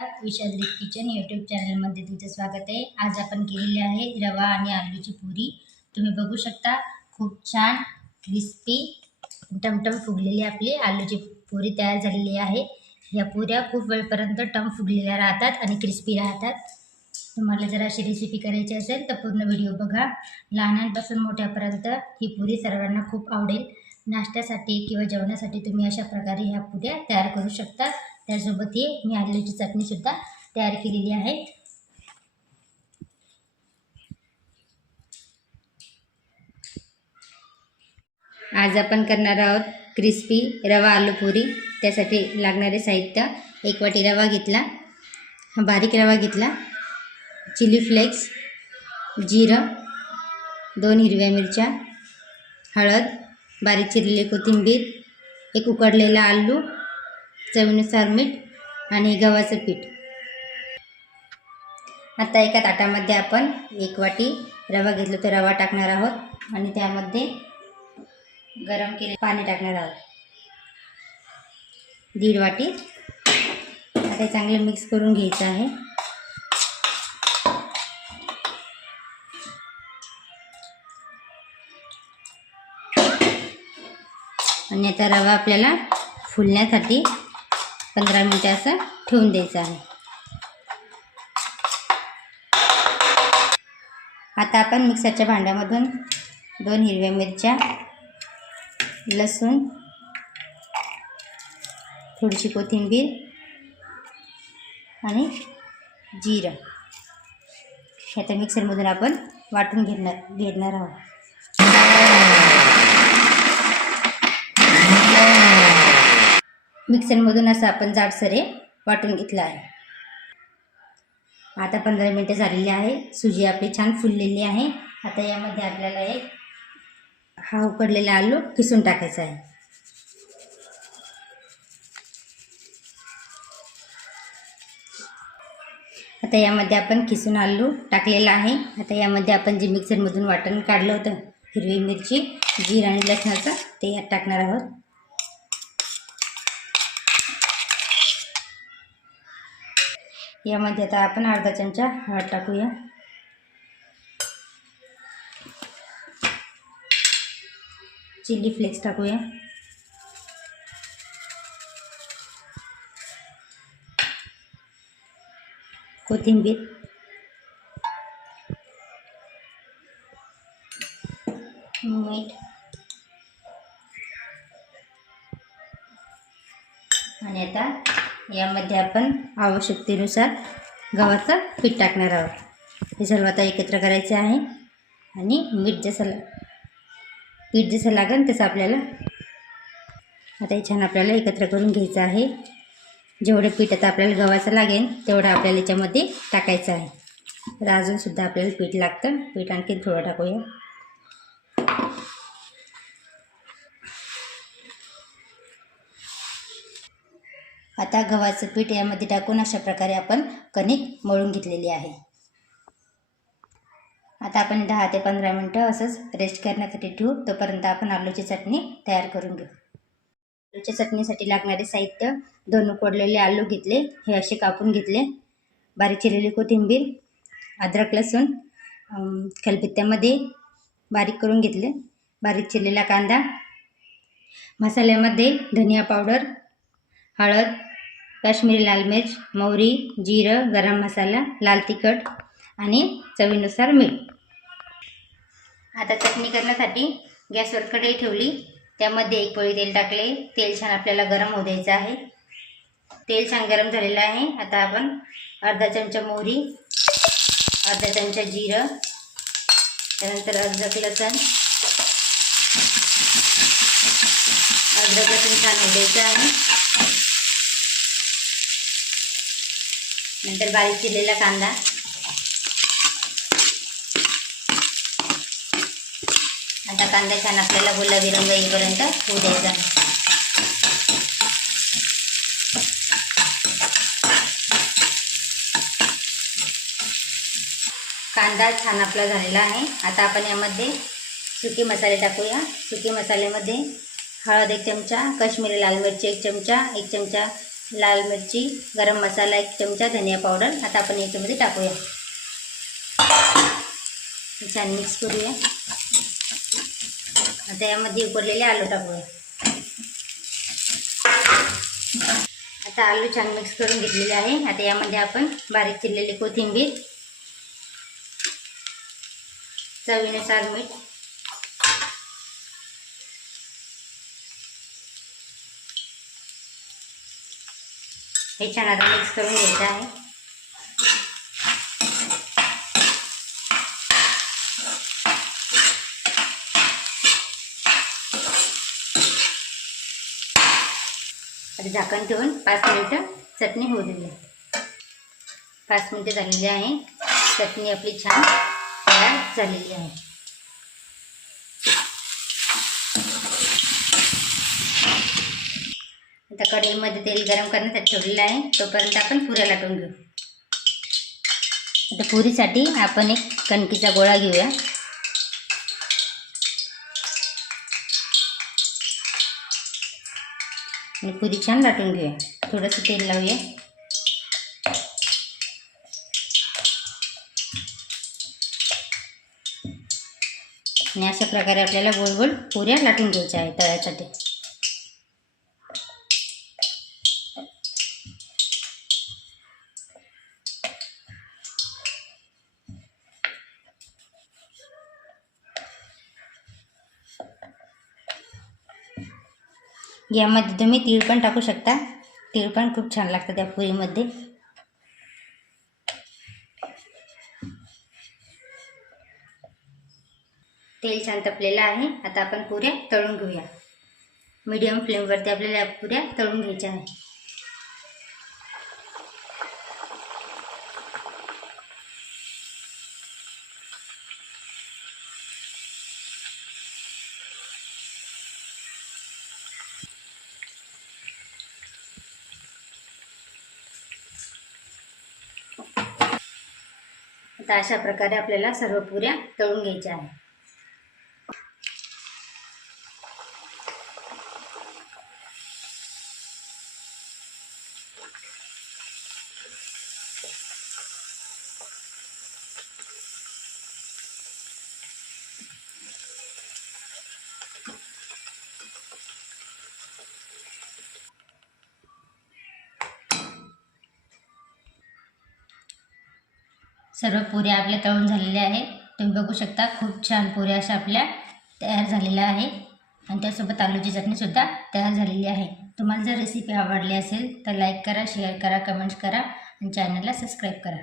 विशाद्री kitchen YouTube चॅनलमध्ये तुमचं स्वागत आहे. आज आपण केलेली आहे रवा आणि आलूची पुरी. तुम्ही बघू शकता खूप छान क्रिस्पी टमटम फुगलेली आपली आलूची पुरी तयार झालेली आहे. या पुऱ्या खूप वेळपर्यंत टम फुगलेल्या राहतात आणि क्रिस्पी राहतात. तुम्हाला जर अशी रेसिपी करायची असेल तर पूर्ण व्हिडिओ बघा. लहानांपासून मोठ्यापर्यंत ही पुरी सर्वांना खूप आवडेल. नाश्त्यासाठी किंवा जेवणासाठी तुम्ही अशा प्रकारे ह्या पुऱ्या तयार करू शकता. त्यासोबत हे मी आलूची चटणीसुद्धा तयार केलेली आहे. आज आपण करणार आहोत क्रिस्पी रवा आलू पुरी. त्यासाठी लागणारे साहित्य एक वाटी रवा घेतला बारीक रवा घेतला चिली फ्लेक्स जिरं दोन हिरव्या मिरच्या हळद बारीक चिरलेली कोथिंबीर एक उकडलेला आलू चवीनुसार मीठ आणि गव्हाचं पीठ. आता एका ताटामध्ये आपण एक वाटी रवा घेतलो तो रवा टाकणार आहोत आणि त्यामध्ये गरम केले पाणी टाकणार आहोत. दीड वाटी. आता चांगले मिक्स करून घ्यायचं आहे. आणि आता रवा आपल्याला फुलण्यासाठी पंधरा मिनटं असं ठेवून द्यायचं आहे. आता आपण मिक्सरच्या भांड्यामधून दोन हिरव्या मिरच्या लसूण थोडीशी कोथिंबीर आणि जिरं. हे आता मिक्सरमधून आपण वाटून घेणार घेणार आहोत. मिक्सरमधून असं आपण जाडसरे वाटून घेतलं आहे. आता पंधरा मिनटं झालेली आहे. सुजी आपली छान फुललेली आहे. आता यामध्ये आपल्याला एक हा उकडलेला आलू किसून टाकायचा आहे. आता यामध्ये आपण किसून आलू टाकलेला आहे. आता यामध्ये आपण जे मिक्सरमधून वाटण काढलं होतं हिरवी मिरची जीर आणि लसणाचं ते यात टाकणार आहोत. यामध्ये आता आपण अर्धा चमचा हळद टाकूया. चिली फ्लेक्स टाकूया. कोथिंबीर. मीठ. आणि आता यामध्ये आपण आवश्यकतेनुसार गव्हाचं पीठ टाकणार आहोत. हे सर्व आता एकत्र करायचे आहे. आणि मीठ जसं ला पीठ जसं लागेल तसं आपल्याला आता हे छान आपल्याला एकत्र करून घ्यायचं आहे. जेवढं पीठ आता आपल्याला गव्हाचं लागेल तेवढं आपल्याला याच्यामध्ये टाकायचं आहे. तर अजूनसुद्धा आपल्याला पीठ लागतं. पीठ आणखी थोडं टाकूया. आता गव्हाचं पीठ यामध्ये टाकून अशा प्रकारे आपण कणिक मळून घेतलेली आहे. आता आपण दहा ते पंधरा मिनटं असंच रेस्ट करण्यासाठी ठेवू. तोपर्यंत आपण आलूची चटणी तयार करून घेऊ. आलूच्या चटणीसाठी लागणारे साहित्य दोन उकडलेले आलू घेतले हे असे कापून घेतले. बारीक चिरलेली कोथिंबीर अद्रक लसूण अम, खलबत्त्यामध्ये बारीक करून घेतले. बारीक चिरलेला कांदा मसाल्यामध्ये धनिया पावडर हळद काश्मीरी लाल मिर्च मोहरी जिरं गरम मसाला लाल तिखट आणि चवीनुसार मीठ. आता चटणी करण्यासाठी गॅसवर कढई ठेवली. त्यामध्ये एक पोळी तेल टाकले. तेल छान आपल्याला गरम होऊ द्यायचं आहे. तेल छान गरम झालेलं आहे. आता आपण अर्धा चमचा मोहरी अर्धा चमचा जिरं त्यानंतर अर्धक लसण अद्रक लसूण छान उडायचं आहे. नंतर बारीक चिरलेला कांदा. आता कांदा छान आपल्याला गुलाबी रंग येईपर्यंत होऊ द्यायचा. कांदा छान आपला झालेला आहे. आता आपण यामध्ये सुके मसाले टाकूया. सुके मसाल्यामध्ये हळद एक चमचा काश्मीरी लाल मिरची एक चमचा एक चमचा लाल मिरची गरम मसाला एक चमचा धनिया पावडर. आता आपण याच्यामध्ये टाकूया. छान मिक्स करूया. आता यामध्ये उकडलेले आलू टाकूया. आता आलू छान मिक्स करून घेतलेले आहे. आता यामध्ये आपण बारीक चिरलेली कोथिंबीर चवीनुसार मीठ हे छान आता मिक्स करून घ्यायचं आहे. आता झाकण ठेवून पाच मिनटं चटणी होऊ दिली. पाच मिनटं झालेली आहे. चटणी आपली छान तयार झालेली आहे. आता कढईमध्ये तेल गरम करण्यासाठी ठेवलेलं आहे. तोपर्यंत आपण पुऱ्या लाटून घेऊ. आता पुरीसाठी आपण एक कणकीचा गोळा घेऊया. आणि पुरी छान लाटून घेऊया. थोडंसं तेल लावूया. आणि अशा प्रकारे आपल्याला गोल गोल पुऱ्या लाटून घ्यायच्या आहे तळ्यासाठी यामध्ये तुम्ही तीळ पण टाकू शकता. तीळ पण खूप छान लागतं त्या पुरीमध्ये. तेल छान तपलेलं आहे. आता आपण पुऱ्या तळून घेऊया. मीडियम फ्लेमवरती आपल्याला पुऱ्या तळून घ्यायच्या आहे तर अशा प्रकारे आपल्याला सर्व पुऱ्या तळून घ्यायच्या आहे सर्व पुऱ्या आपल्या तळून झालेल्या आहे तुम्ही बघू शकता खूप छान पुऱ्या अशा आपल्या तयार झालेल्या आहे आणि त्यासोबत आलूची चटणीसुद्धा तयार झालेली आहे. तुम्हाला जर रेसिपी आवडली असेल तर लाईक करा शेअर करा कमेंट्स करा आणि चॅनलला सबस्क्राईब करा.